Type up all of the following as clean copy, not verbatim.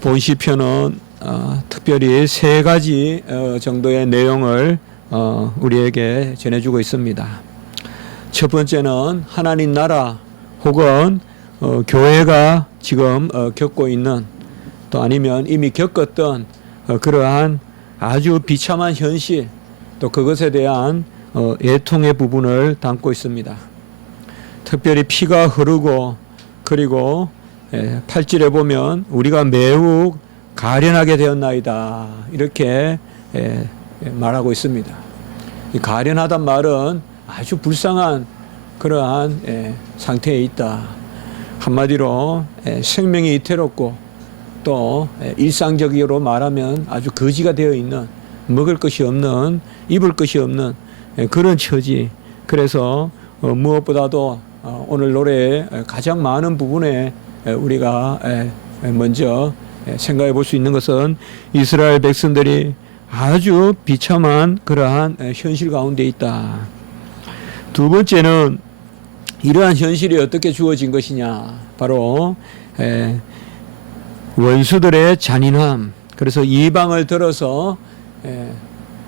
본 시편은 특별히 세 가지 정도의 내용을 우리에게 전해주고 있습니다. 첫 번째는 하나님 나라 혹은 교회가 지금 겪고 있는, 또 아니면 이미 겪었던 그러한 아주 비참한 현실, 또 그것에 대한 애통의 부분을 담고 있습니다. 특별히 피가 흐르고, 그리고 8절에 보면 우리가 매우 가련하게 되었나이다, 이렇게 말하고 있습니다. 이 가련하단 말은 아주 불쌍한 그러한 상태에 있다. 한마디로 생명이 위태롭고, 또 일상적으로 말하면 아주 거지가 되어 있는, 먹을 것이 없는, 입을 것이 없는 그런 처지. 그래서 무엇보다도 오늘 노래의 가장 많은 부분에 우리가 먼저 생각해 볼 수 있는 것은 이스라엘 백성들이 아주 비참한 그러한 현실 가운데 있다. 두 번째는 이러한 현실이 어떻게 주어진 것이냐, 바로 원수들의 잔인함. 그래서 이방을 들어서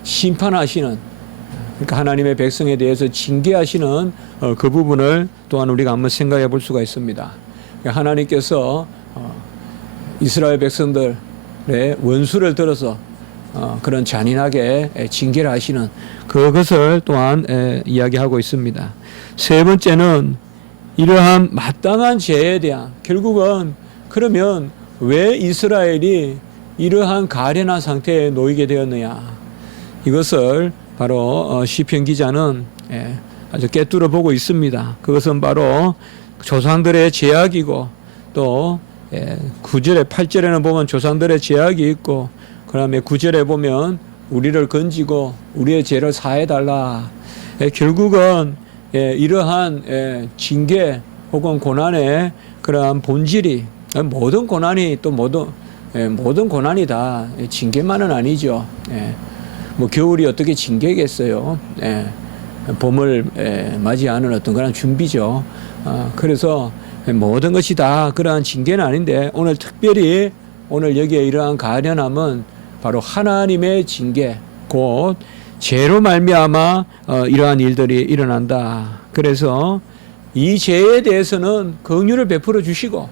심판하시는, 그러니까 하나님의 백성에 대해서 징계하시는 그 부분을 또한 우리가 한번 생각해 볼 수가 있습니다. 하나님께서 이스라엘 백성들의 원수를 들어서 그런 잔인하게 징계를 하시는 그것을 또한 이야기하고 있습니다. 세 번째는 이러한 마땅한 죄에 대한, 결국은 그러면 왜 이스라엘이 이러한 가련한 상태에 놓이게 되었느냐, 이것을 바로 시편 기자는 아주 꿰뚫어 보고 있습니다. 그것은 바로 조상들의 죄악이고, 또 9절에 8절에는 보면 조상들의 죄악이 있고, 그 다음에 9절에 보면 우리를 건지고 우리의 죄를 사해달라. 결국은 이러한 징계 혹은 고난의 그러한 본질이, 모든 고난이 또 모든 고난이 다 징계만은 아니죠. 뭐 겨울이 어떻게 징계겠어요. 봄을 맞이하는 어떤 그런 준비죠. 그래서 모든 것이 다 그러한 징계는 아닌데, 오늘 특별히 오늘 여기에 이러한 가련함은 바로 하나님의 징계, 곧 죄로 말미암아 이러한 일들이 일어난다. 그래서 이 죄에 대해서는 긍휼을 베풀어 주시고,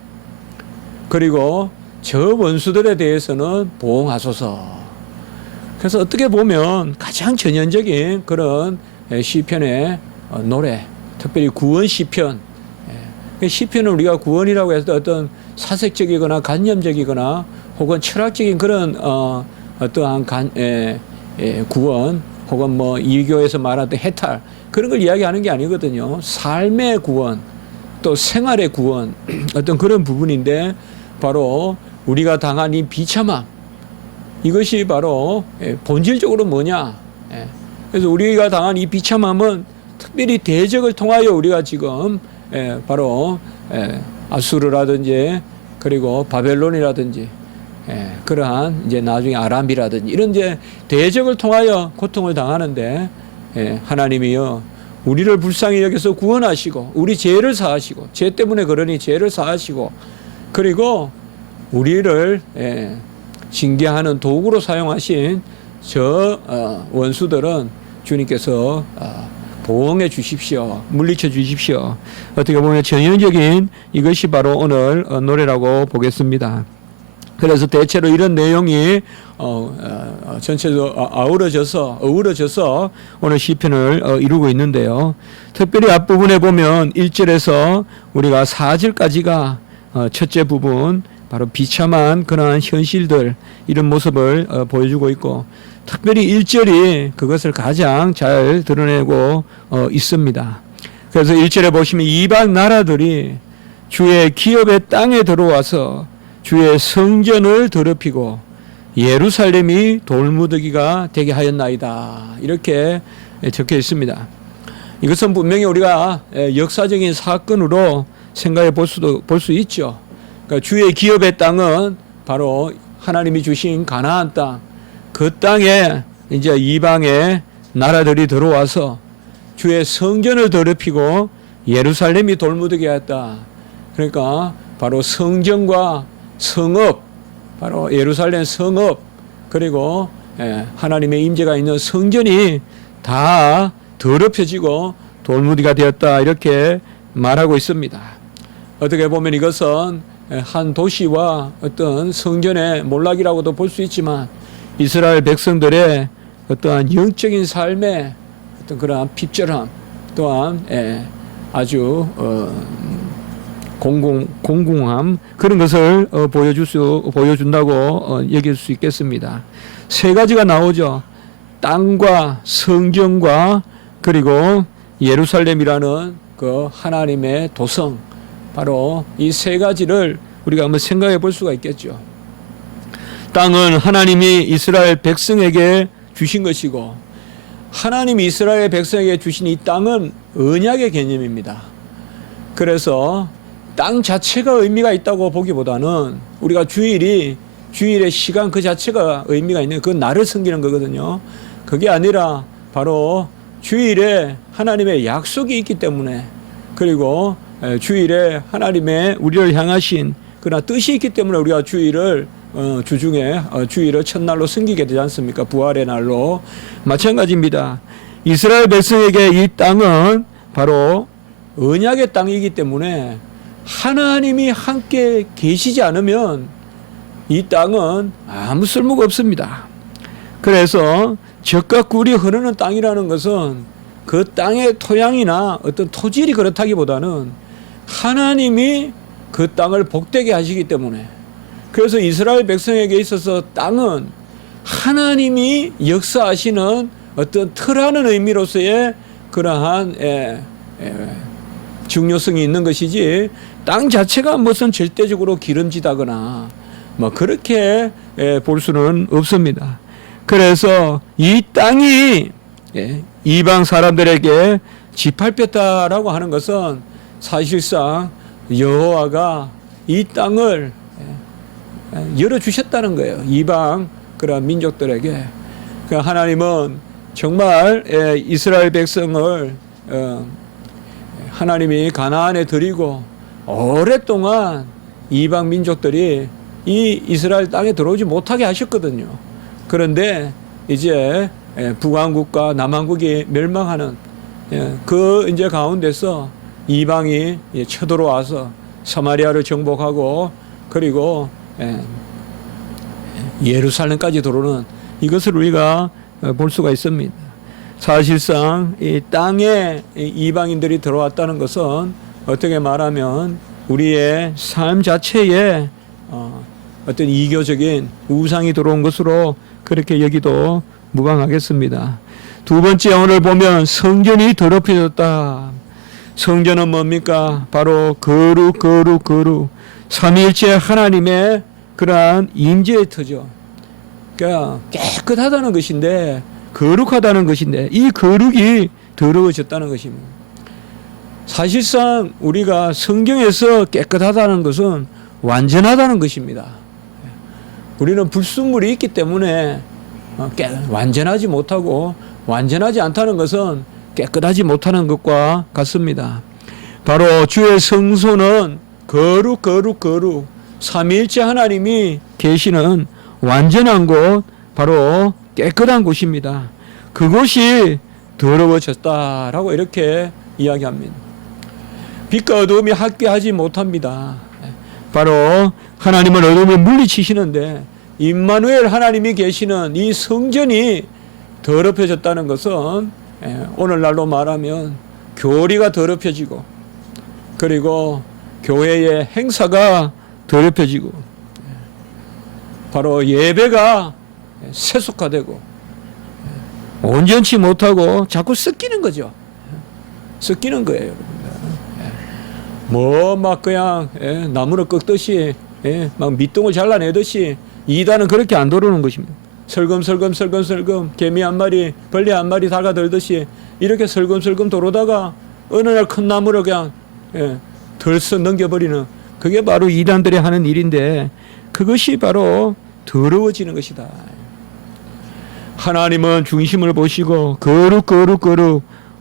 그리고 저 원수들에 대해서는 보응하소서. 그래서 어떻게 보면 가장 전형적인 그런 시편의 노래, 특별히 구원 시편. 시편은 우리가 구원이라고 해서 어떤 사색적이거나 관념적이거나 혹은 철학적인 그런 어떠한 구원, 혹은 뭐 이교에서 말하던 해탈, 그런 걸 이야기하는 게 아니거든요. 삶의 구원, 또 생활의 구원, 어떤 그런 부분인데, 바로 우리가 당한 이 비참함, 이것이 바로 본질적으로 뭐냐. 그래서 우리가 당한 이 비참함은 특별히 대적을 통하여 우리가 지금 바로 아수르라든지, 그리고 바벨론이라든지, 그러한 이제 나중에 아람이라든지 이런 이제 대적을 통하여 고통을 당하는데, 하나님이요 우리를 불쌍히 여겨서 구원하시고, 우리 죄를 사하시고, 죄 때문에 그러니 죄를 사하시고, 그리고 우리를 징계하는 도구로 사용하신 저 원수들은 주님께서 보응해 주십시오. 물리쳐 주십시오. 어떻게 보면 전형적인 이것이 바로 오늘 노래라고 보겠습니다. 그래서 대체로 이런 내용이 전체적으로 어우러져서 오늘 시편을 이루고 있는데요. 특별히 앞부분에 보면 1절에서 우리가 4절까지가 첫째 부분, 바로 비참한 그러한 현실들, 이런 모습을 보여주고 있고, 특별히 1절이 그것을 가장 잘 드러내고 있습니다. 그래서 1절에 보시면 이방 나라들이 주의 기업의 땅에 들어와서 주의 성전을 더럽히고 예루살렘이 돌무더기가 되게 하였나이다, 이렇게 적혀 있습니다. 이것은 분명히 우리가 역사적인 사건으로 생각해 볼 수 있죠. 그러니까 주의 기업의 땅은 바로 하나님이 주신 가나안 땅, 그 땅에 이제 이방의 나라들이 들어와서 주의 성전을 더럽히고 예루살렘이 돌무더기하였다. 그러니까 바로 성전과 성읍, 바로 예루살렘 성읍 그리고 하나님의 임재가 있는 성전이 다 더럽혀지고 돌무디가 되었다 이렇게 말하고 있습니다. 어떻게 보면 이것은 한 도시와 어떤 성전의 몰락이라고도 볼 수 있지만 이스라엘 백성들의 어떠한 영적인 삶의 어떤 그러한 핍절함 또한 아주 공공함 그런 것을 보여준다고 여길 수 있겠습니다. 세 가지가 나오죠. 땅과 성전과 그리고 예루살렘이라는 그 하나님의 도성, 바로 이 세 가지를 우리가 한번 생각해 볼 수가 있겠죠. 땅은 하나님이 이스라엘 백성에게 주신 것이고, 하나님이 이스라엘 백성에게 주신 이 땅은 언약의 개념입니다. 그래서 땅 자체가 의미가 있다고 보기보다는 우리가 주일의 시간 그 자체가 의미가 있는, 그건 나를 섬기는 거거든요. 그게 아니라 바로 주일에 하나님의 약속이 있기 때문에, 그리고 주일에 하나님의 우리를 향하신 그러나 뜻이 있기 때문에 우리가 주일을 주중에 주일을 첫날로 섬기게 되지 않습니까? 부활의 날로. 마찬가지입니다. 이스라엘 백성에게 이 땅은 바로 언약의 땅이기 때문에 하나님이 함께 계시지 않으면 이 땅은 아무 쓸모가 없습니다. 그래서 젖과 꿀이 흐르는 땅이라는 것은 그 땅의 토양이나 어떤 토질이 그렇다기보다는 하나님이 그 땅을 복되게 하시기 때문에, 그래서 이스라엘 백성에게 있어서 땅은 하나님이 역사하시는 어떤 터라는 의미로서의 그러한 중요성이 있는 것이지, 땅 자체가 무슨 절대적으로 기름지다거나 뭐 그렇게 볼 수는 없습니다. 그래서 이 땅이 이방 사람들에게 짓밟혔다라고 하는 것은 사실상 여호와가 이 땅을 열어주셨다는 거예요. 이방 그런 민족들에게. 그러니까 하나님은 정말 이스라엘 백성을 하나님이 가나안에 들이고 오랫동안 이방 민족들이 이 이스라엘 땅에 들어오지 못하게 하셨거든요. 그런데 이제 북왕국과 남왕국이 멸망하는 그 이제 가운데서 이방이 쳐들어와서 사마리아를 정복하고 그리고 예루살렘까지 들어오는 이것을 우리가 볼 수가 있습니다. 사실상 이 땅에 이방인들이 들어왔다는 것은 어떻게 말하면 우리의 삶 자체에 어떤 이교적인 우상이 들어온 것으로 그렇게 여기도 무방하겠습니다. 두 번째, 오늘 보면 성전이 더럽혀졌다. 성전은 뭡니까? 바로 거룩 삼위일체 하나님의 그러한 임재의 터죠. 그러니까 깨끗하다는 것인데, 거룩하다는 것인데, 이 거룩이 더러워졌다는 것입니다. 사실상 우리가 성경에서 깨끗하다는 것은 완전하다는 것입니다. 우리는 불순물이 있기 때문에 완전하지 못하고, 완전하지 않다는 것은 깨끗하지 못하는 것과 같습니다. 바로 주의 성소는 거룩 삼위일체 하나님이 계시는 완전한 곳, 바로 깨끗한 곳입니다. 그곳이 더러워졌다라고 이렇게 이야기합니다. 빛과 어둠이 함께하지 못합니다. 바로 하나님은 어둠을 물리치시는데, 임마누엘 하나님이 계시는 이 성전이 더럽혀졌다는 것은 오늘날로 말하면 교리가 더럽혀지고, 그리고 교회의 행사가 더럽혀지고, 바로 예배가 세속화되고 온전치 못하고 자꾸 섞이는 거죠. 섞이는 거예요. 뭐 막 그냥 나무를 꺾듯이 막 밑둥을 잘라내듯이 이단은 그렇게 안 들어오는 것입니다. 설금 개미 한 마리 벌레 한 마리 달가들듯이 이렇게 설금 들어오다가 어느 날 큰 나무를 그냥 덜썩 넘겨버리는, 그게 바로 이단들이 하는 일인데, 그것이 바로 더러워지는 것이다. 하나님은 중심을 보시고 거룩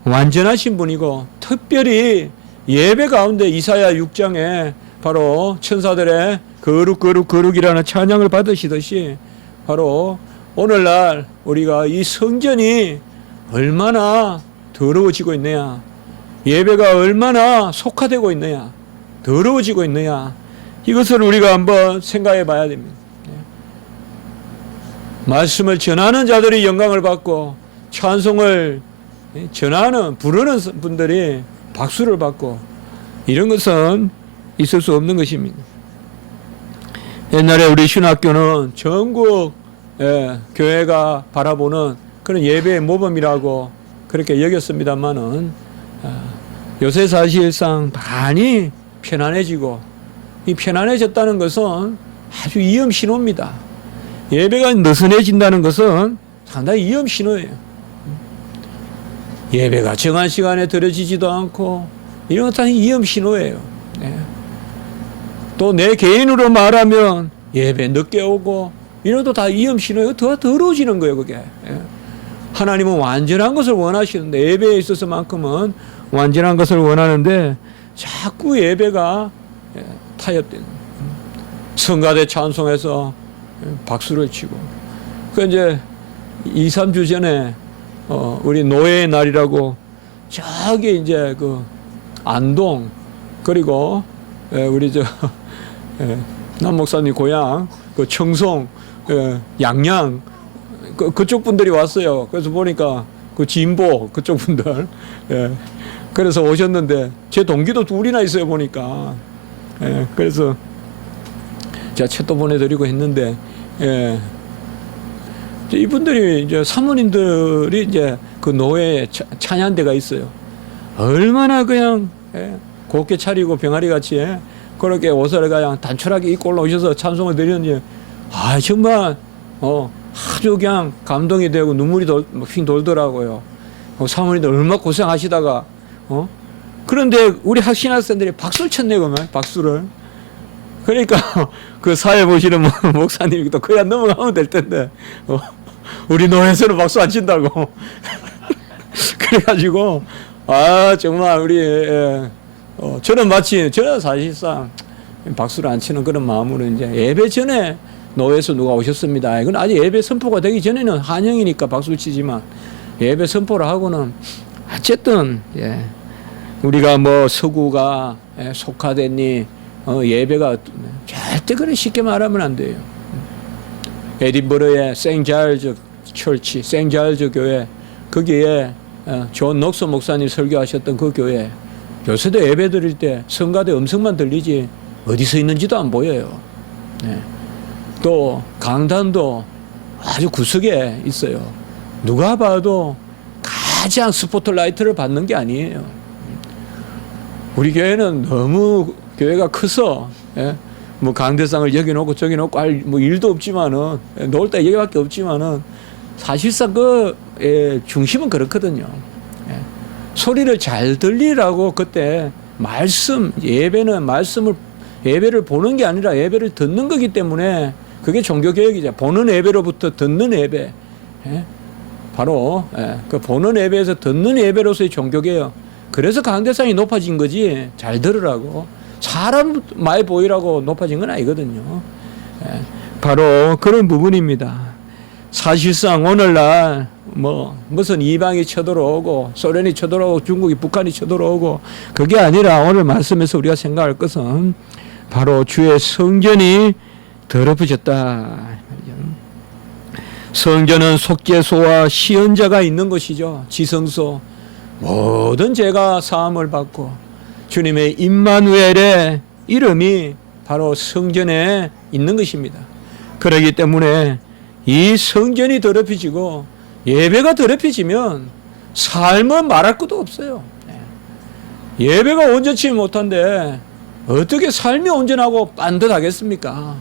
완전하신 분이고, 특별히 예배 가운데 이사야 6장에 바로 천사들의 거룩 거룩 거룩이라는 찬양을 받으시듯이 바로 오늘날 우리가 이 성전이 얼마나 더러워지고 있느냐, 예배가 얼마나 속화되고 있느냐, 더러워지고 있느냐, 이것을 우리가 한번 생각해 봐야 됩니다. 말씀을 전하는 자들이 영광을 받고 찬송을 전하는 부르는 분들이 박수를 받고, 이런 것은 있을 수 없는 것입니다. 옛날에 우리 신학교는 전국 교회가 바라보는 그런 예배의 모범이라고 그렇게 여겼습니다만은 요새 사실상 많이 편안해지고, 이 편안해졌다는 것은 아주 위험 신호입니다. 예배가 느슨해진다는 것은 상당히 위험 신호예요. 예배가 정한 시간에 드려지지도 않고 이런 것은 위험 신호예요. 또 내 개인으로 말하면 예배 늦게 오고 이런 것도 다 위험 신호예요. 더 더러워지는 거예요, 그게. 하나님은 완전한 것을 원하시는데, 예배에 있어서만큼은 완전한 것을 원하는데 자꾸 예배가 타협되는, 성가대 찬송해서 박수를 치고. 그 이제 2, 3주 전에 우리 노예의 날이라고 저기 이제 그 안동, 그리고 우리 저 남 목사님 고향 그 청송, 양양 그쪽 분들이 왔어요. 그래서 보니까 그 진보 그쪽 분들, 그래서 오셨는데 제 동기도 둘이나 있어요 보니까. 그래서 제가 책도 보내드리고 했는데, 이분들이 이제 사모님들이 이제 그 노예 찬양대가 있어요. 얼마나 그냥 곱게 차리고 병아리 같이 그렇게 옷을 그냥 단촐하게 입고 올라오셔서 찬송을 드렸는지, 정말 아주 그냥 감동이 되고 눈물이 휙 돌더라고요. 사모님들 얼마나 고생하시다가 그런데 우리 신학생들이 박수를 쳤네, 그러면 박수를. 그러니까 그 사회 보시는 목사님이 또 그냥 넘어가면 될 텐데 우리 노예에서는 박수 안 친다고. 그래가지고 정말 우리 저는 사실상 박수를 안 치는 그런 마음으로 이제 예배 전에 노예에서 누가 오셨습니다. 이건 아직 예배 선포가 되기 전에는 환영이니까 박수를 치지만, 예배 선포를 하고는 어쨌든 우리가 뭐 서구가 속화됐니, 예배가 절대 그래 쉽게 말하면 안 돼요. 에딘버러의 생자일즈 철치, 생자일즈 교회, 거기에 존 녹서 목사님 설교하셨던 그 교회, 요새도 예배 드릴 때 성가대 음성만 들리지 어디서 있는지도 안 보여요. 또 강단도 아주 구석에 있어요. 누가 봐도 가장 스포트라이트를 받는 게 아니에요. 우리 교회는 너무 교회가 커서 뭐 강대상을 여기 놓고 저기 놓고 할 뭐 일도 없지만은, 놓을 때 여기밖에 없지만은 사실상 그 중심은 그렇거든요. 소리를 잘 들리라고 그때 예배를 보는 게 아니라 예배를 듣는 거기 때문에 그게 종교개혁이죠. 보는 예배로부터 듣는 예배. 바로 그 보는 예배에서 듣는 예배로서의 종교개혁. 그래서 강대상이 높아진 거지, 잘 들으라고. 사람 많이 보이라고 높아진 건 아니거든요. 바로 그런 부분입니다. 사실상 오늘날 무슨 이방이 쳐들어오고 소련이 쳐들어오고 중국이 북한이 쳐들어오고 그게 아니라, 오늘 말씀에서 우리가 생각할 것은 바로 주의 성전이 더럽혀졌다. 성전은 속죄소와 시언자가 있는 것이죠. 지성소. 모든 죄가 사함을 받고 주님의 임마누엘의 이름이 바로 성전에 있는 것입니다. 그렇기 때문에 이 성전이 더럽혀지고 예배가 더럽혀지면 삶은 말할 것도 없어요. 예배가 온전치 못한데 어떻게 삶이 온전하고 반듯하겠습니까?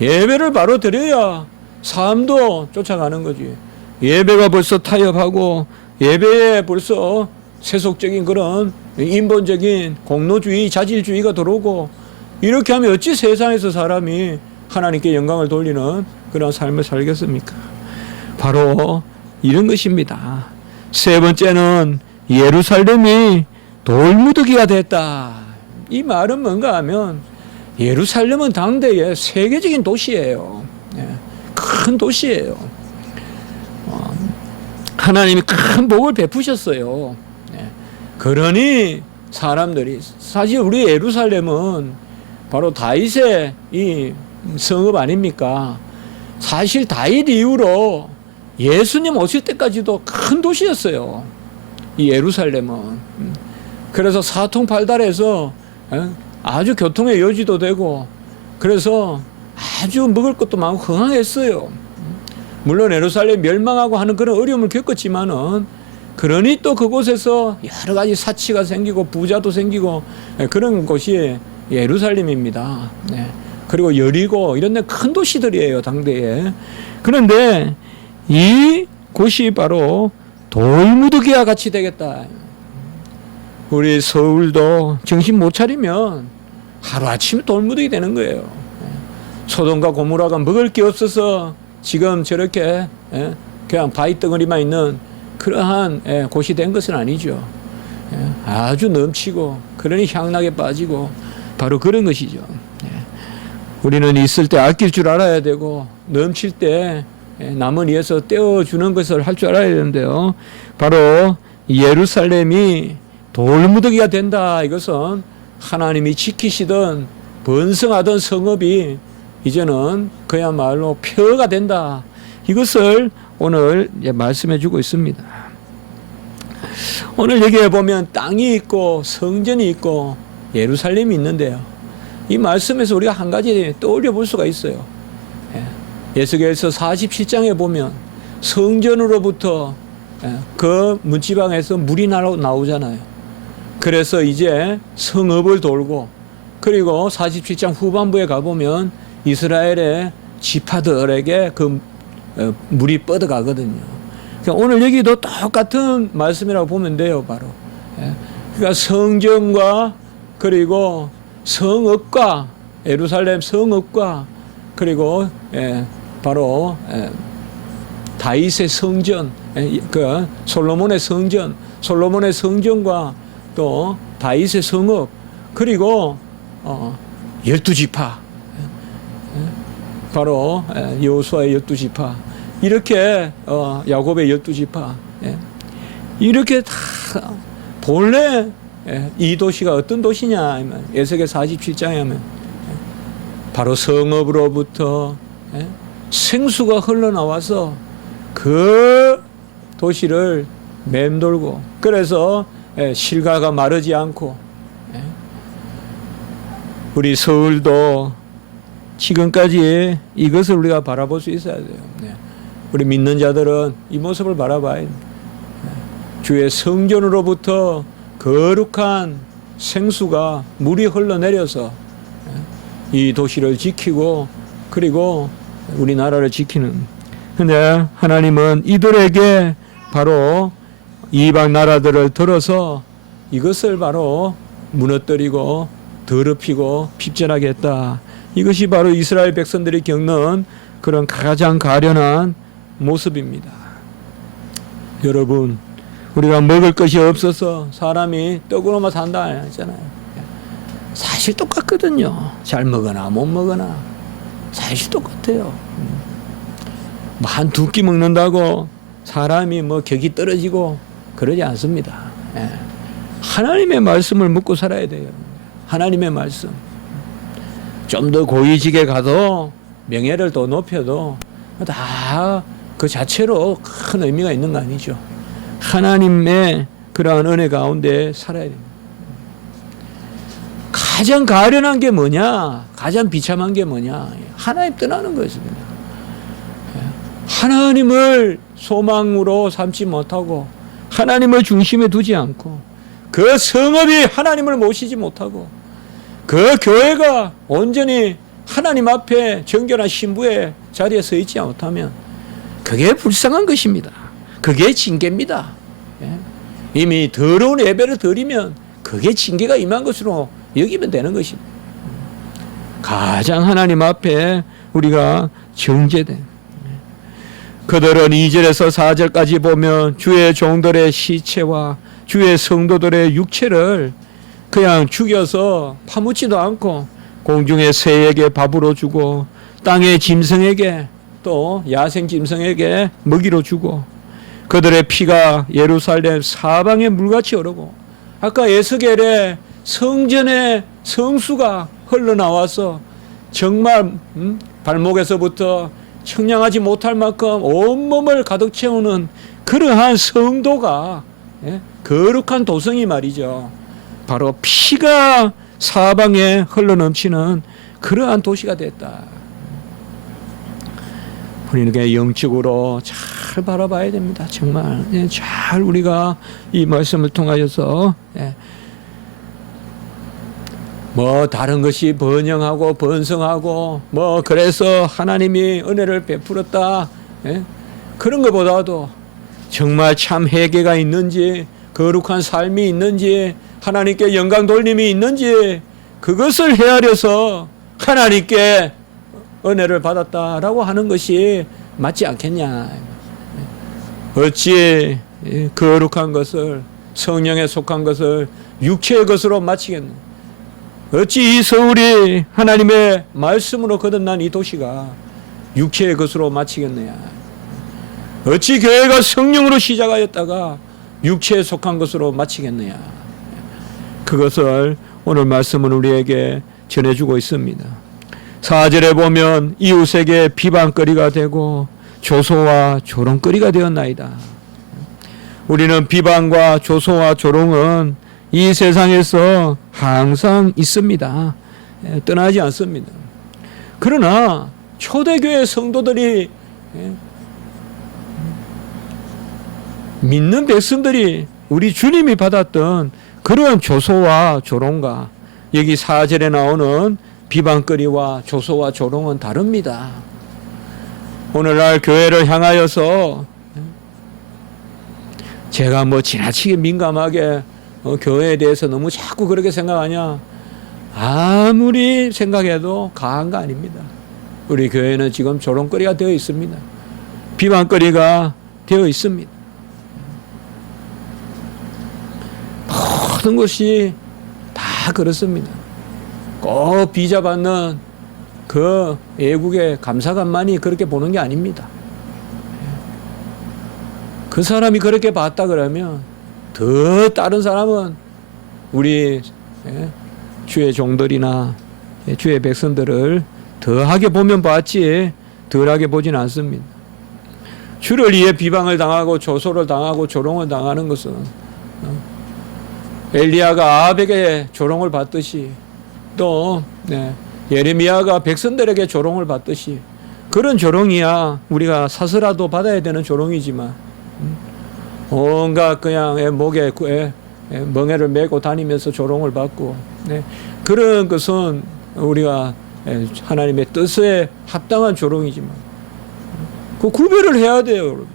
예배를 바로 드려야 삶도 쫓아가는 거지. 예배가 벌써 타협하고 예배에 벌써 세속적인 그런 인본적인 공로주의, 자질주의가 들어오고, 이렇게 하면 어찌 세상에서 사람이 하나님께 영광을 돌리는 그런 삶을 살겠습니까? 바로 이런 것입니다. 세 번째는 예루살렘이 돌무더기가 됐다. 이 말은 뭔가 하면 예루살렘은 당대의 세계적인 도시예요. 예, 큰 도시예요. 하나님이 큰 복을 베푸셨어요. 예, 그러니 사람들이 사실 우리 예루살렘은 바로 다윗의 이 성읍 아닙니까? 사실 다윗 이후로 예수님 오실 때까지도 큰 도시였어요. 이 예루살렘은. 그래서 사통팔달해서 아주 교통의 여지도 되고 그래서 아주 먹을 것도 많고 흥황했어요. 물론 예루살렘 멸망하고 하는 그런 어려움을 겪었지만은 그러니 또 그곳에서 여러 가지 사치가 생기고 부자도 생기고 그런 곳이 예루살렘입니다. 네. 그리고 여리고 이런 데 큰 도시들이에요, 당대에. 그런데 이 곳이 바로 돌무더기와 같이 되겠다. 우리 서울도 정신 못 차리면 하루아침에 돌무더기 되는 거예요. 소돔과 고모라가 먹을 게 없어서 지금 저렇게 그냥 바위덩어리만 있는 그러한 곳이 된 것은 아니죠. 아주 넘치고 그러니 향락에 빠지고 바로 그런 것이죠. 우리는 있을 때 아낄 줄 알아야 되고 넘칠 때 남을 위해서 떼어주는 것을 할 줄 알아야 되는데요. 바로 예루살렘이 돌무더기가 된다. 이것은 하나님이 지키시던 번성하던 성읍이 이제는 그야말로 폐허가 된다. 이것을 오늘 말씀해 주고 있습니다. 오늘 여기에 보면 땅이 있고 성전이 있고 예루살렘이 있는데요. 이 말씀에서 우리가 한 가지 떠올려 볼 수가 있어요. 에스겔서 47장에 보면 성전으로부터 그 문지방에서 물이 나오잖아요. 그래서 이제 성읍을 돌고 그리고 47장 후반부에 가보면 이스라엘의 지파들에게 그 물이 뻗어가거든요. 그러니까 오늘 여기도 똑같은 말씀이라고 보면 돼요, 바로. 그러니까 성전과 그리고 성읍과 예루살렘 성읍과 그리고 바로 다윗의 성전, 그 솔로몬의 성전과 또 다윗의 성읍 그리고 12지파 바로 여호수아의 12지파 이렇게 야곱의 12지파 이렇게 다 본래 이 도시가 어떤 도시냐 하면 에스겔 47장에 하면 바로 성읍으로부터 생수가 흘러나와서 그 도시를 맴돌고 그래서 실가가 마르지 않고 우리 서울도 지금까지 이것을 우리가 바라볼 수 있어야 돼요. 우리 믿는 자들은 이 모습을 바라봐야 됩니다. 주의 성전으로부터 거룩한 생수가 물이 흘러내려서 이 도시를 지키고 그리고 우리나라를 지키는. 근데 하나님은 이들에게 바로 이방 나라들을 들어서 이것을 바로 무너뜨리고 더럽히고 핍전하게 했다. 이것이 바로 이스라엘 백성들이 겪는 그런 가장 가련한 모습입니다. 여러분, 우리가 먹을 것이 없어서 사람이 떡으로만 산다 했잖아요. 사실 똑같거든요. 잘 먹거나 못 먹거나 사실 똑같아요. 뭐 한 두 끼 먹는다고 사람이 뭐 격이 떨어지고 그러지 않습니다. 하나님의 말씀을 먹고 살아야 돼요. 하나님의 말씀. 좀 더 고위직에 가도 명예를 더 높여도 다 그 자체로 큰 의미가 있는 거 아니죠. 하나님의 그러한 은혜 가운데 살아야 됩니다. 가장 가련한 게 뭐냐? 가장 비참한 게 뭐냐? 하나님 떠나는 것입니다. 하나님을 소망으로 삼지 못하고 하나님을 중심에 두지 않고 그 성읍이 하나님을 모시지 못하고 그 교회가 온전히 하나님 앞에 정결한 신부의 자리에 서 있지 못하면 그게 불쌍한 것입니다. 그게 징계입니다. 이미 더러운 예배를 드리면 그게 징계가 임한 것으로 여기면 되는 것입니다. 가장 하나님 앞에 우리가 정죄된 그들은 2절에서 4절까지 보면 주의 종들의 시체와 주의 성도들의 육체를 그냥 죽여서 파묻지도 않고 공중의 새에게 밥으로 주고 땅의 짐승에게 또 야생 짐승에게 먹이로 주고 그들의 피가 예루살렘 사방에 물같이 흐르고 아까 에스겔의 성전의 성수가 흘러나와서 정말 발목에서부터 청량하지 못할 만큼 온몸을 가득 채우는 그러한 성도가 거룩한 도성이 말이죠. 바로 피가 사방에 흘러넘치는 그러한 도시가 됐다. 우리는 영적으로 잘 바라봐야 됩니다. 정말 잘 우리가 이 말씀을 통하여서 뭐 다른 것이 번영하고 번성하고 뭐 그래서 하나님이 은혜를 베풀었다 그런 것보다도 정말 참 회개가 있는지 거룩한 삶이 있는지 하나님께 영광 돌림이 있는지 그것을 헤아려서 하나님께 은혜를 받았다라고 하는 것이 맞지 않겠냐. 어찌 거룩한 것을 성령에 속한 것을 육체의 것으로 마치겠느냐. 어찌 이 서울이 하나님의 말씀으로 거듭난 이 도시가 육체의 것으로 마치겠느냐. 어찌 교회가 성령으로 시작하였다가 육체에 속한 것으로 마치겠느냐. 그것을 오늘 말씀은 우리에게 전해주고 있습니다. 4절에 보면 이웃에게 비방거리가 되고 조소와 조롱거리가 되었나이다. 우리는 비방과 조소와 조롱은 이 세상에서 항상 있습니다. 떠나지 않습니다. 그러나 초대교회 성도들이 믿는 백성들이 우리 주님이 받았던 그런 조소와 조롱과 여기 4절에 나오는 비방거리와 조소와 조롱은 다릅니다. 오늘날 교회를 향하여서 제가 뭐 지나치게 민감하게 교회에 대해서 너무 자꾸 그렇게 생각하냐? 아무리 생각해도 과한 거 아닙니다. 우리 교회는 지금 조롱거리가 되어 있습니다. 비방거리가 되어 있습니다. 모든 것이 다 그렇습니다. 꼭 비자받는 그 애국의 감사관만이 그렇게 보는 게 아닙니다. 그 사람이 그렇게 봤다 그러면 더 다른 사람은 우리 주의 종들이나 주의 백성들을 더하게 보면 봤지 덜하게 보진 않습니다. 주를 위해 비방을 당하고 조소를 당하고 조롱을 당하는 것은 엘리야가 아합에게 조롱을 받듯이 또 예레미야가 백성들에게 조롱을 받듯이 그런 조롱이야 우리가 사서라도 받아야 되는 조롱이지만 온갖 그냥 목에 멍에를 메고 다니면서 조롱을 받고 그런 것은 우리가 하나님의 뜻에 합당한 조롱이지만 그 구별을 해야 돼요. 여러분.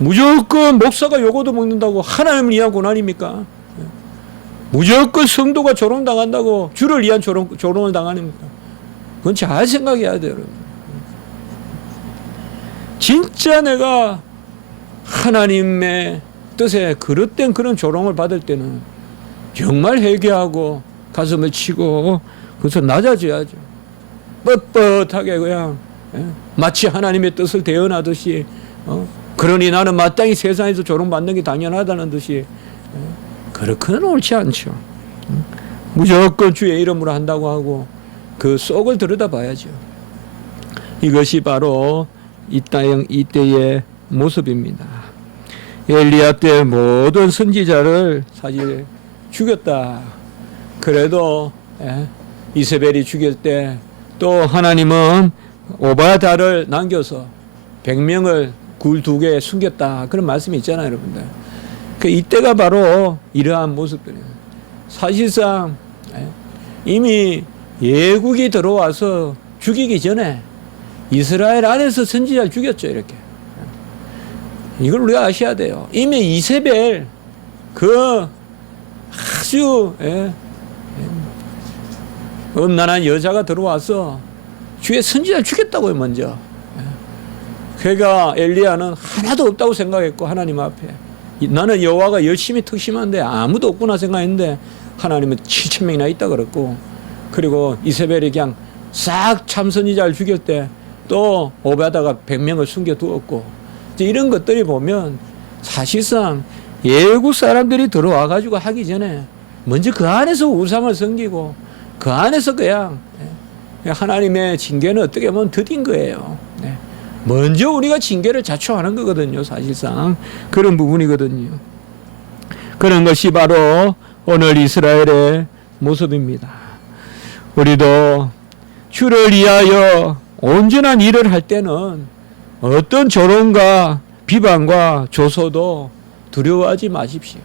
무조건 목사가 요거도 먹는다고 하나님을 위한 고난입니까? 무조건 성도가 조롱당한다고 주를 위한 조롱을 당하니까 그건 잘 생각해야 돼요. 여러분. 진짜 내가 하나님의 뜻에 그릇된 그런 조롱을 받을 때는 정말 회개하고 가슴을 치고 그래서 낮아져야죠. 뻣뻣하게 그냥 마치 하나님의 뜻을 대언하듯이 그러니 나는 마땅히 세상에서 조롱받는 게 당연하다는 듯이 그렇게는 옳지 않죠. 무조건 주의 이름으로 한다고 하고 그 속을 들여다봐야죠. 이것이 바로 이때의 모습입니다. 엘리야 때 모든 선지자를 사실 죽였다. 그래도 이세벨이 죽일 때 또 하나님은 오바다를 남겨서 100명을 굴 2개에 숨겼다. 그런 말씀이 있잖아요, 여러분들. 이때가 바로 이러한 모습들이에요. 사실상 이미 예국이 들어와서 죽이기 전에 이스라엘 안에서 선지자를 죽였죠, 이렇게. 이걸 우리가 아셔야 돼요. 이미 이세벨 그 아주 음란한 여자가 들어와서 주의 선지자를 죽였다고요, 먼저. 그러니까 엘리야는 하나도 없다고 생각했고 하나님 앞에 나는 여호와가 열심히 특심한데 아무도 없구나 생각했는데 하나님은 7,000명이나 있다 그랬고 그리고 이세벨이 그냥 싹 참선이자를 죽일 때 또 오베다가 100명을 숨겨두었고, 이제 이런 것들이 보면 사실상 예국 사람들이 들어와가지고 하기 전에 먼저 그 안에서 우상을 섬기고 그 안에서 그냥 하나님의 징계는 어떻게 보면 더딘 거예요. 먼저 우리가 징계를 자초하는 거거든요. 사실상 그런 부분이거든요. 그런 것이 바로 오늘 이스라엘의 모습입니다. 우리도 주를 위하여 온전한 일을 할 때는 어떤 조롱과 비방과 조소도 두려워하지 마십시오.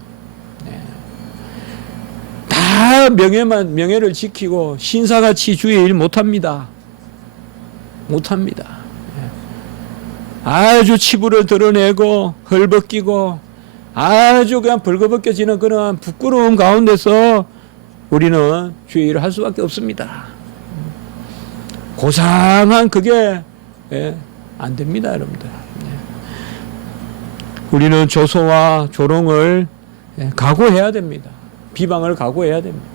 다 명예를 지키고 신사같이 주의 일 못합니다. 못합니다. 아주 치부를 드러내고 헐벗기고 아주 그냥 벌거벗겨지는 그런 부끄러움 가운데서 우리는 주의 일을 할 수밖에 없습니다. 고상한 그게 안 됩니다, 여러분들. 우리는 조소와 조롱을 각오해야 됩니다. 비방을 각오해야 됩니다.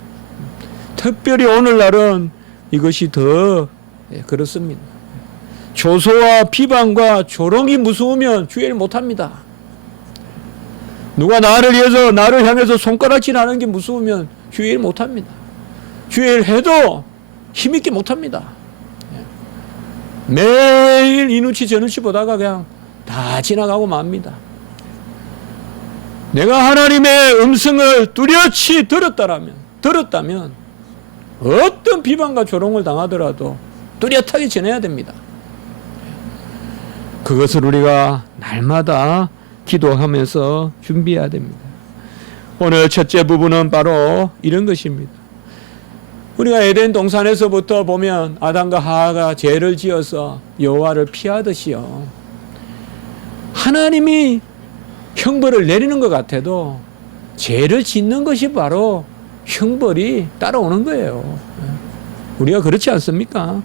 특별히 오늘날은 이것이 더 그렇습니다. 조소와 비방과 조롱이 무서우면 주의를 못합니다. 누가 나를 위해서 나를 향해서 손가락질하는 게 무서우면 주의를 못합니다. 주의를 해도 힘있게 못합니다. 매일 이눈치 저눈치 보다가 그냥 다 지나가고 맙니다. 내가 하나님의 음성을 뚜렷이 들었다면 어떤 비방과 조롱을 당하더라도 뚜렷하게 전해야 됩니다. 그것을 우리가 날마다 기도하면서 준비해야 됩니다. 오늘 첫째 부분은 바로 이런 것입니다. 우리가 에덴 동산에서부터 보면 아담과 하와가 죄를 지어서 여호와를 피하듯이요, 하나님이 형벌을 내리는 것 같아도 죄를 짓는 것이 바로 형벌이 따라오는 거예요. 우리가 그렇지 않습니까?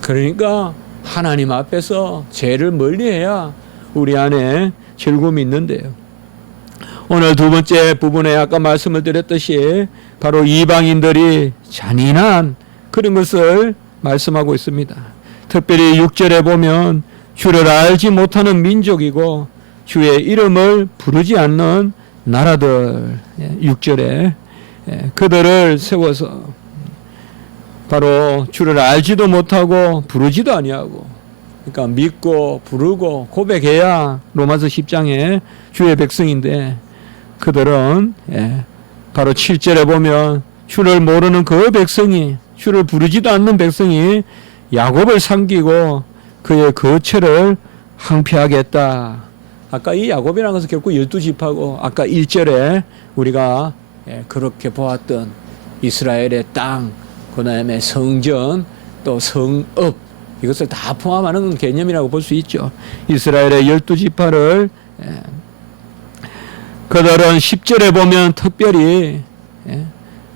그러니까 하나님 앞에서 죄를 멀리해야 우리 안에 즐거움이 있는데요. 오늘 두 번째 부분에 아까 말씀을 드렸듯이 바로 이방인들이 잔인한 그런 것을 말씀하고 있습니다. 특별히 6절에 보면 주를 알지 못하는 민족이고 주의 이름을 부르지 않는 나라들, 6절에 그들을 세워서 바로 주를 알지도 못하고 부르지도 아니하고, 그러니까 믿고 부르고 고백해야 로마서 10장에 주의 백성인데, 그들은 바로 7절에 보면 주를 모르는 그 백성이, 주를 부르지도 않는 백성이 야곱을 삼키고 그의 거처를 항폐하겠다. 아까 이 야곱이라는 것은 결국 12지파고, 아까 1절에 우리가 그렇게 보았던 이스라엘의 땅, 그 다음에 성전, 또 성읍, 이것을 다 포함하는 개념이라고 볼 수 있죠. 이스라엘의 12지파를 그들은 10절에 보면 특별히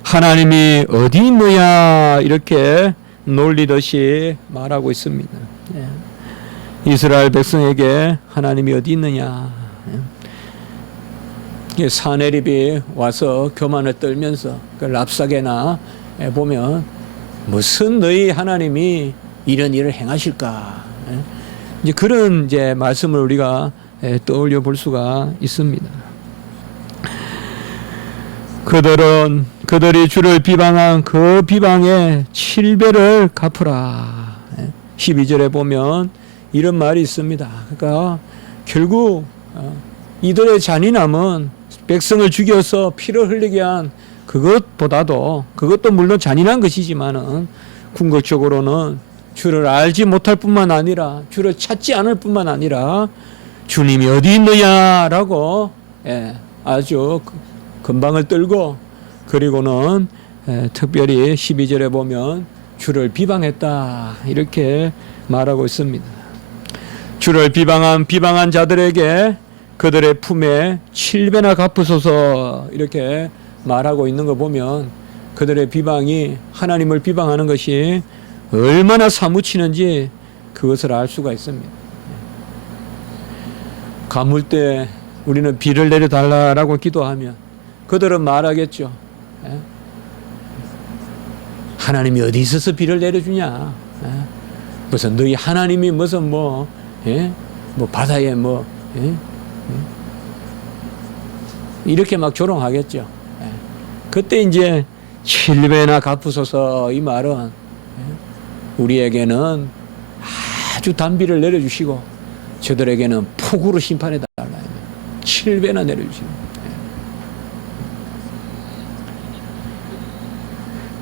하나님이 어디 있느냐 이렇게 놀리듯이 말하고 있습니다. 이스라엘 백성에게 하나님이 어디 있느냐. 사내립이 와서 교만을 떨면서 그 랍사게나 보면 무슨 너희 하나님이 이런 일을 행하실까. 이제 그런 이제 말씀을 우리가 떠올려 볼 수가 있습니다. 그들이 주를 비방한 그 비방의 7배를 갚으라. 12절에 보면 이런 말이 있습니다. 그러니까 결국 이들의 잔인함은 백성을 죽여서 피를 흘리게 한 그것보다도, 그것도 물론 잔인한 것이지만은 궁극적으로는 주를 알지 못할 뿐만 아니라 주를 찾지 않을 뿐만 아니라 주님이 어디 있느냐라고 아주 건방을 떨고, 그리고는 특별히 12절에 보면 주를 비방했다 이렇게 말하고 있습니다. 주를 비방한 자들에게 그들의 품에 7배나 갚으소서 이렇게 말하고 있는 거 보면 그들의 비방이, 하나님을 비방하는 것이 얼마나 사무치는지 그것을 알 수가 있습니다. 가물 때 우리는 비를 내려달라고 기도하면 그들은 말하겠죠. 하나님이 어디 있어서 비를 내려주냐? 무슨 너희 하나님이 무슨 뭐 바다에 뭐 이렇게 막 조롱하겠죠. 그때 이제 7배나 갚으소서 이 말은 우리에게는 아주 단비를 내려주시고 저들에게는 폭우로 심판해 달라. 7배나 내려주시고.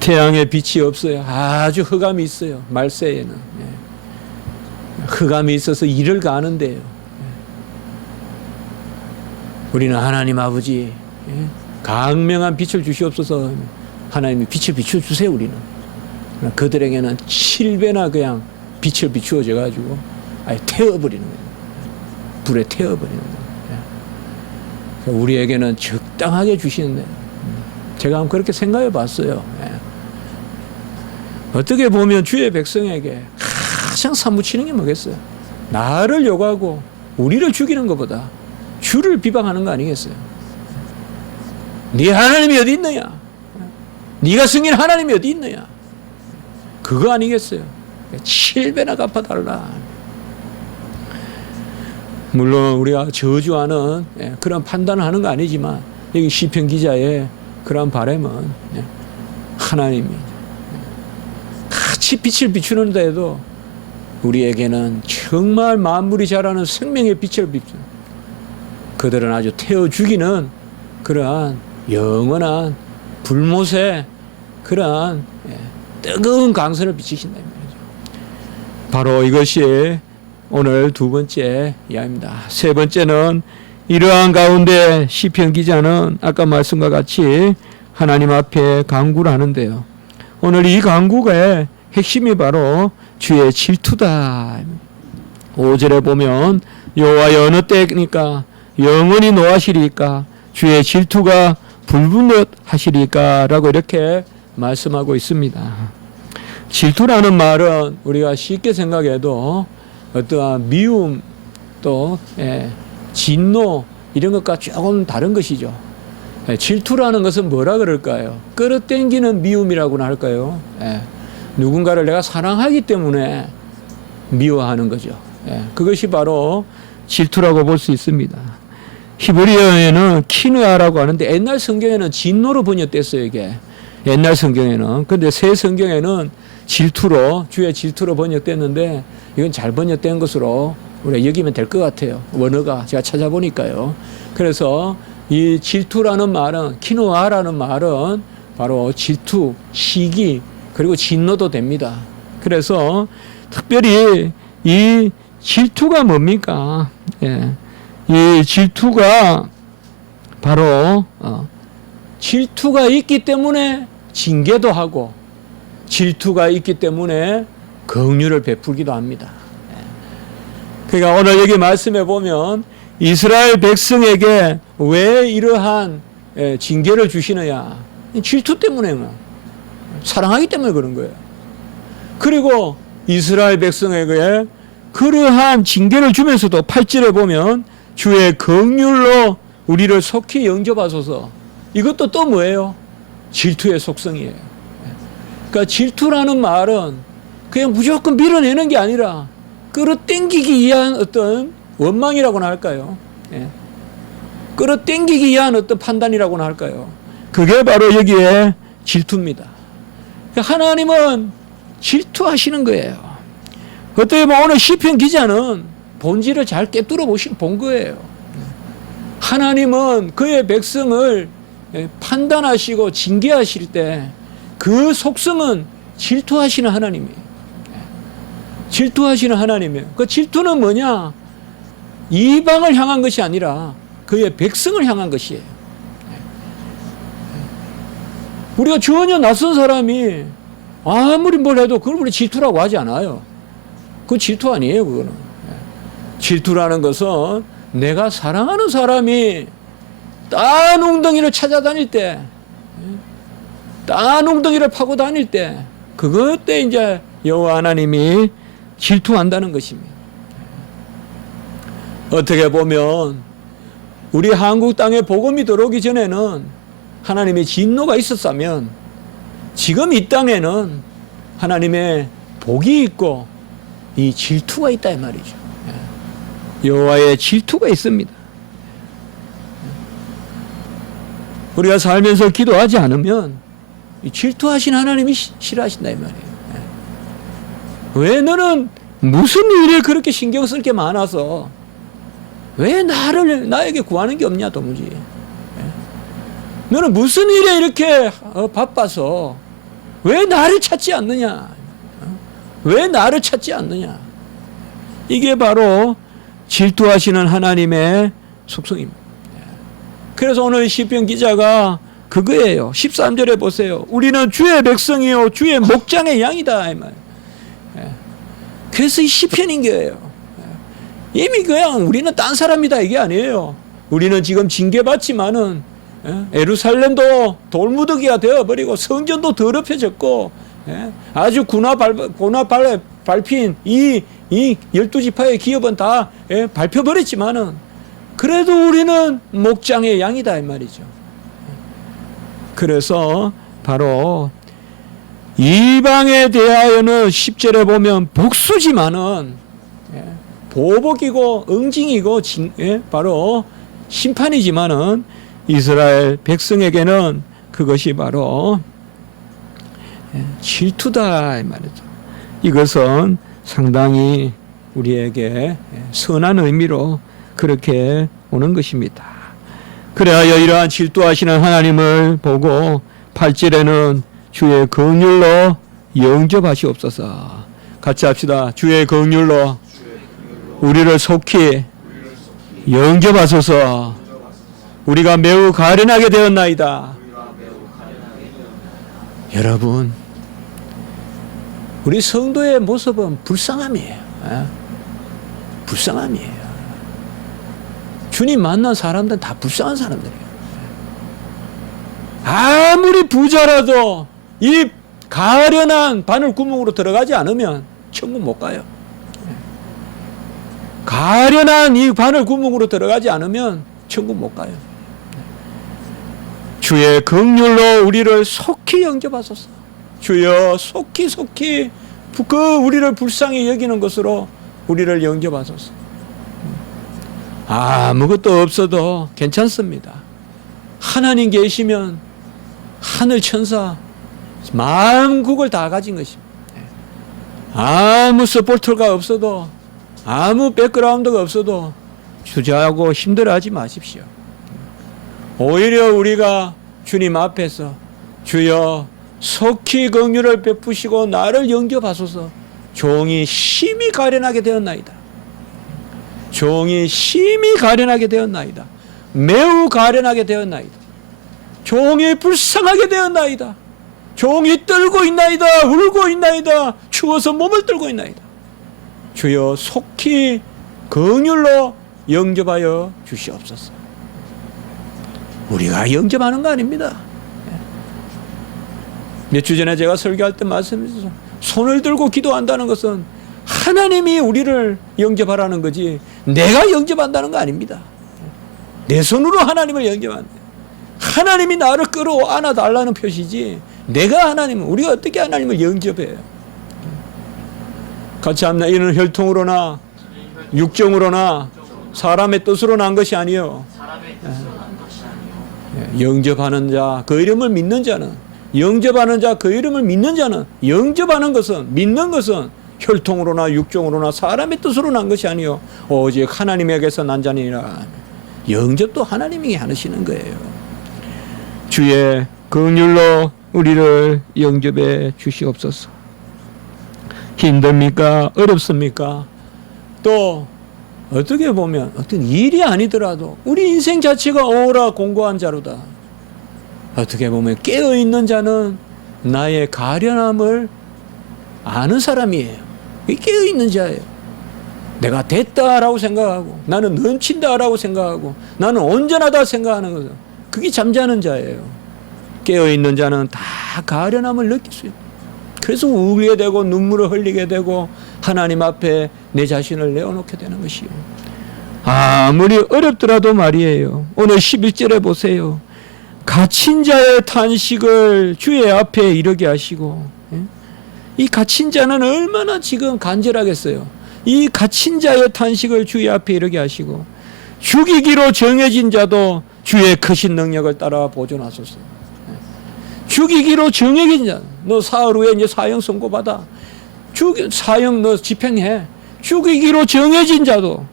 태양에 빛이 없어요. 아주 흑암이 있어요. 말세에는. 흑암이 있어서 일을 가는데요. 우리는 하나님 아버지 강명한 빛을 주시옵소서. 하나님이 빛을 비춰주세요. 우리는 그들에게는 7배나 그냥 빛을 비추어져 가지고 아예 태워버리는 거예요. 불에 태워버리는 거예요. 우리에게는 적당하게 주시는데 제가 한번 그렇게 생각해 봤어요. 어떻게 보면 주의 백성에게 가장 사무치는 게 뭐겠어요? 나를 욕하고 우리를 죽이는 것보다 주를 비방하는 거 아니겠어요? 네 하나님이 어디 있느냐? 네가 승인 하나님이 어디 있느냐? 그거 아니겠어요? 7배나 갚아달라. 물론 우리가 저주하는 그런 판단을 하는 거 아니지만 여기 시편 기자의 그런 바람은 하나님이 같이 빛을 비추는데도 우리에게는 정말 만물이 자라는 생명의 빛을 비추는 그들은 아주 태워 죽이는 그러한 영원한 불못의 그러한 뜨거운 강선을 비치신다 말이죠. 바로 이것이 오늘 두 번째 이야기입니다. 세 번째는 이러한 가운데 시편 기자는 아까 말씀과 같이 하나님 앞에 간구를 하는데요. 오늘 이 간구의 핵심이 바로 주의 질투다. 5절에 보면 여호와여 어느 때니까 영원히 노하시리까 주의 질투가 불분듯 하시리까 라고 이렇게 말씀하고 있습니다. 질투라는 말은 우리가 쉽게 생각해도 어떠한 미움 또 진노 이런 것과 조금 다른 것이죠. 질투라는 것은 뭐라 그럴까요? 끌어당기는 미움이라고나 할까요? 누군가를 내가 사랑하기 때문에 미워하는 거죠. 그것이 바로 질투라고 볼 수 있습니다. 히브리어에는 키누아라고 하는데 옛날 성경에는 진노로 번역됐어요. 이게 옛날 성경에는. 근데 새 성경에는 질투로 주의 질투로 번역됐는데 이건 잘 번역된 것으로 우리가 여기면 될 것 같아요. 원어가 제가 찾아보니까요. 그래서 이 질투라는 말은 키누아라는 말은 바로 질투, 시기 그리고 진노도 됩니다. 그래서 특별히 이 질투가 뭡니까? 이 질투가 바로 질투가 있기 때문에 징계도 하고 질투가 있기 때문에 긍휼을 베풀기도 합니다. 그러니까 오늘 여기 말씀해 보면 이스라엘 백성에게 왜 이러한 징계를 주시느냐? 질투 때문에 사랑하기 때문에 그런 거예요. 그리고 이스라엘 백성에게 그러한 징계를 주면서도 8절에 보면 주의 긍휼로 우리를 속히 영접하소서. 이것도 또 뭐예요? 질투의 속성이에요. 그러니까 질투라는 말은 그냥 무조건 밀어내는 게 아니라 끌어당기기 위한 어떤 원망이라고나 할까요? 끌어당기기 위한 어떤 판단이라고나 할까요? 그게 바로 여기에 질투입니다. 그러니까 하나님은 질투하시는 거예요. 어떻게 보면 오늘 시편 기자는 본질을 잘 꿰뚫어 본 거예요. 하나님은 그의 백성을 판단하시고 징계하실 때 그 속성은 질투하시는 하나님이에요. 질투하시는 하나님이에요. 그 질투는 뭐냐? 이방을 향한 것이 아니라 그의 백성을 향한 것이에요. 우리가 전혀 낯선 사람이 아무리 뭘 해도 그걸 우리 질투라고 하지 않아요. 그건 질투 아니에요, 그거는. 질투라는 것은 내가 사랑하는 사람이 딴 웅덩이를 찾아다닐 때, 딴 웅덩이를 파고 다닐 때, 그것 때 이제 여호와 하나님이 질투한다는 것입니다. 어떻게 보면 우리 한국 땅에 복음이 들어오기 전에는 하나님의 진노가 있었다면 지금 이 땅에는 하나님의 복이 있고 이 질투가 있다 이 말이죠. 여호와의 질투가 있습니다. 우리가 살면서 기도하지 않으면 질투하신 하나님이 싫어하신다 이 말이에요. 왜 너는 무슨 일에 그렇게 신경 쓸 게 많아서 왜 나에게 구하는 게 없냐 도무지. 너는 무슨 일에 이렇게 바빠서 왜 나를 찾지 않느냐. 왜 나를 찾지 않느냐. 이게 바로 질투하시는 하나님의 속성입니다. 그래서 오늘 시편 기자가 그거예요. 13절에 보세요. 우리는 주의 백성이요 주의 목장의 양이다 이 말. 그래서 이 시편인 거예요. 이미 그냥 우리는 딴 사람이다 이게 아니에요. 우리는 지금 징계받지만은 예루살렘도 돌무더기가 되어버리고 성전도 더럽혀졌고 아주 고나 밟힌 이 12지파의 기업은 다 밟혀버렸지만은 그래도 우리는 목장의 양이다 이 말이죠. 그래서 바로 이방에 대하여는 10절에 보면 복수지만은 보복이고 응징이고 바로 심판이지만은 이스라엘 백성에게는 그것이 바로 질투다 이 말이죠. 이것은 상당히 우리에게 선한 의미로 그렇게 오는 것입니다. 그래야 이러한 질투하시는 하나님을 보고 8절에는 주의 긍휼로 영접하시옵소서. 같이 합시다. 주의 긍휼로 우리를 속히 영접하소서. 우리가 매우 가련하게 되었나이다. 여러분, 우리 성도의 모습은 불쌍함이에요. 불쌍함이에요. 주님 만난 사람들은 다 불쌍한 사람들이에요. 아무리 부자라도 이 가련한 바늘 구멍으로 들어가지 않으면 천국 못 가요. 가련한 이 바늘 구멍으로 들어가지 않으면 천국 못 가요. 주의 긍휼로 우리를 속히 영접하소서. 주여 속히 우리를 불쌍히 여기는 것으로 우리를 영접하소서. 아무것도 없어도 괜찮습니다. 하나님 계시면 하늘 천사 만국을 다 가진 것입니다. 아무 서포터가 없어도 아무 백그라운드가 없어도 주저하고 힘들어하지 마십시오. 오히려 우리가 주님 앞에서 주여 속히 긍휼을 베푸시고 나를 영접하소서. 종이 심히 가련하게 되었나이다. 종이 심히 가련하게 되었나이다. 매우 가련하게 되었나이다. 종이 불쌍하게 되었나이다. 종이 떨고 있나이다. 울고 있나이다. 추워서 몸을 떨고 있나이다. 주여 속히 긍휼로 영접하여 주시옵소서. 우리가 영접하는 거 아닙니다. 몇 주 전에 제가 설교할 때 말씀드렸죠. 손을 들고 기도한다는 것은 하나님이 우리를 영접하라는 거지 내가 영접한다는 거 아닙니다. 내 손으로 하나님을 영접한다. 하나님이 나를 끌어안아 달라는 표시지 내가 우리가 어떻게 하나님을 영접해요. 같이 합니다. 이는 혈통으로나 육정으로나 사람의 뜻으로 난 것이 아니요 영접하는 자 그 이름을 믿는 자는 영접하는 자 그 이름을 믿는 자는 영접하는 것은 믿는 것은 혈통으로나 육정으로나 사람의 뜻으로 난 것이 아니요 오직 하나님에게서 난 자니라. 영접도 하나님이 하시는 거예요. 주의 긍휼로 우리를 영접해 주시옵소서. 힘듭니까? 어렵습니까? 또 어떻게 보면 어떤 일이 아니더라도 우리 인생 자체가 오라 공고한 자로다. 어떻게 보면 깨어있는 자는 나의 가련함을 아는 사람이에요. 깨어있는 자예요. 내가 됐다라고 생각하고 나는 넘친다라고 생각하고 나는 온전하다 생각하는 거죠. 그게 잠자는 자예요. 깨어있는 자는 다 가련함을 느낄 수 있어요. 그래서 울게 되고 눈물을 흘리게 되고 하나님 앞에 내 자신을 내어놓게 되는 것이요. 아무리 어렵더라도 말이에요. 오늘 11절에 보세요. 갇힌 자의 탄식을 주의 앞에 이르게 하시고, 이 갇힌 자는 얼마나 지금 간절하겠어요. 이 갇힌 자의 탄식을 주의 앞에 이르게 하시고, 죽이기로 정해진 자도 주의 크신 능력을 따라 보존하소서. 죽이기로 정해진 자, 너 사흘 후에 이제 사형 선고받아. 사형 너 집행해. 죽이기로 정해진 자도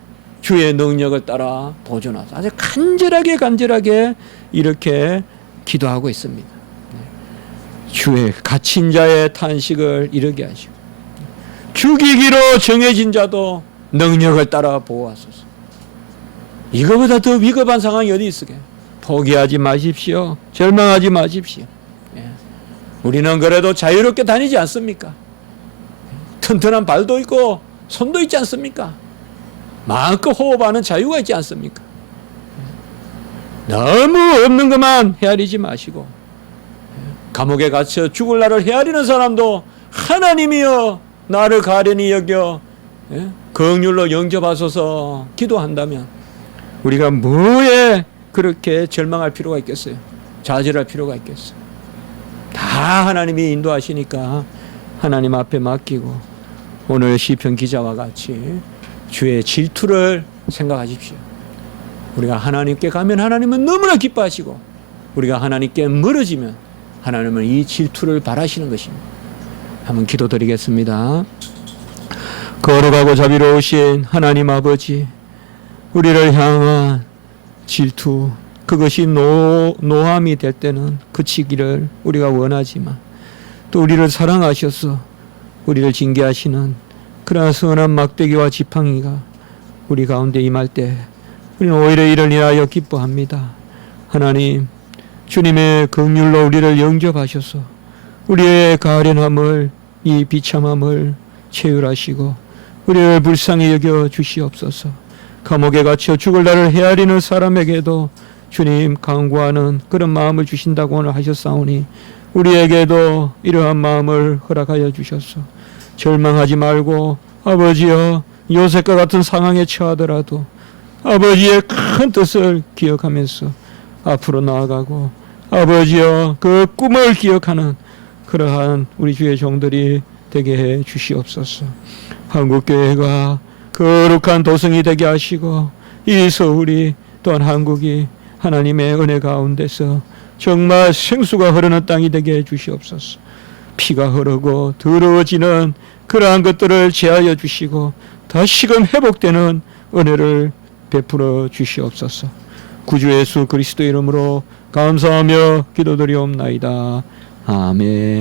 주의 능력을 따라 보존하소서. 아주 간절하게 이렇게 기도하고 있습니다. 주의 갇힌 자의 탄식을 이르게 하시고, 죽이기로 정해진 자도 능력을 따라 보호하소서. 이거보다 더 위급한 상황이 어디 있으게? 포기하지 마십시오. 절망하지 마십시오. 우리는 그래도 자유롭게 다니지 않습니까? 튼튼한 발도 있고 손도 있지 않습니까? 마음껏 호흡하는 자유가 있지 않습니까? 너무 없는 것만 헤아리지 마시고, 감옥에 갇혀 죽을 날을 헤아리는 사람도 하나님이여 나를 가련히 여겨 긍휼로 영접하소서 기도한다면 우리가 뭐에 그렇게 절망할 필요가 있겠어요? 좌절할 필요가 있겠어요? 다 하나님이 인도하시니까 하나님 앞에 맡기고, 오늘 시편 기자와 같이 주의 질투를 생각하십시오. 우리가 하나님께 가면 하나님은 너무나 기뻐하시고, 우리가 하나님께 멀어지면 하나님은 이 질투를 바라시는 것입니다. 한번 기도드리겠습니다. 거룩하고 자비로우신 하나님 아버지, 우리를 향한 질투, 그것이 노함이 될 때는 그치기를 우리가 원하지만, 또 우리를 사랑하셔서 우리를 징계하시는 그러한 선한 막대기와 지팡이가 우리 가운데 임할 때 우리는 오히려 이를 인하여 기뻐합니다. 하나님, 주님의 긍휼로 우리를 영접하셔서 우리의 가련함을, 이 비참함을 체휼하시고 우리를 불쌍히 여겨 주시옵소서. 감옥에 갇혀 죽을 날을 헤아리는 사람에게도 주님 강구하는 그런 마음을 주신다고 오늘 하셨사오니, 우리에게도 이러한 마음을 허락하여 주셔서 절망하지 말고, 아버지여 요셉과 같은 상황에 처하더라도 아버지의 큰 뜻을 기억하면서 앞으로 나아가고, 아버지여 그 꿈을 기억하는 그러한 우리 주의 종들이 되게 해 주시옵소서. 한국교회가 거룩한 도성이 되게 하시고, 이 서울이 또한 한국이 하나님의 은혜 가운데서 정말 생수가 흐르는 땅이 되게 해 주시옵소서. 피가 흐르고 더러워지는 그러한 것들을 제하여 주시고 다시금 회복되는 은혜를 베풀어 주시옵소서. 구주 예수 그리스도 이름으로 감사하며 기도드리옵나이다. 아멘.